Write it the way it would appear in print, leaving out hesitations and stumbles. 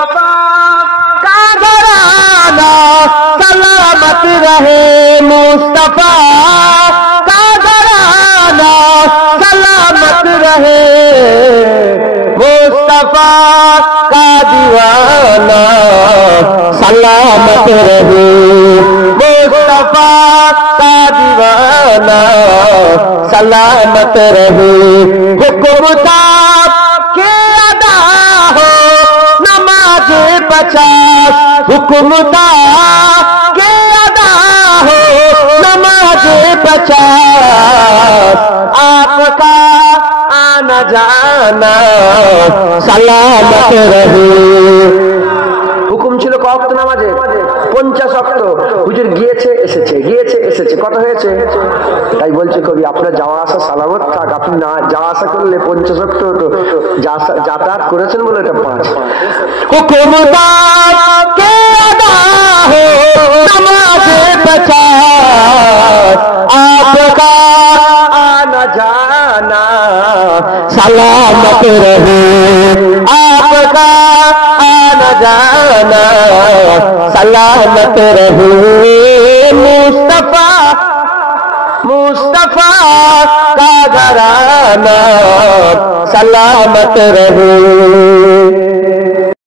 का घराना सलामत रहे, मुस्तफा का घराना सलामत रहे, मुस्तफा का दीवाना सलामत रहे, मुस्तफा का दीवाना सलामत रहे। हुक्म था के अदा हो नमाज 50, हुक्म था के अदा हो नमाज 50, आपका आना जाना सलामत रहे। হুকুম ছিল ক ওয়াক্ত নামাজে? 50 ওয়াক্ত। হুজুর গিয়েছে এসেছে, গিয়েছে এসেছে, কত হয়েছে? তাই বলছে কবি আপনার যাওয়া আসা সালামত থাক, আপনি না যাওয়া আসা করলে 50 ওয়াক্ত হতো, যাতায়াত করেছেন বলে এটা 5। হুকুম কে আদা হো নমাজে 50, আপকা আনা জানা सलामत रहे, आपका आना जाना सलामत रहे, मुस्तफा मुस्तफा का घराना सलामत रहे।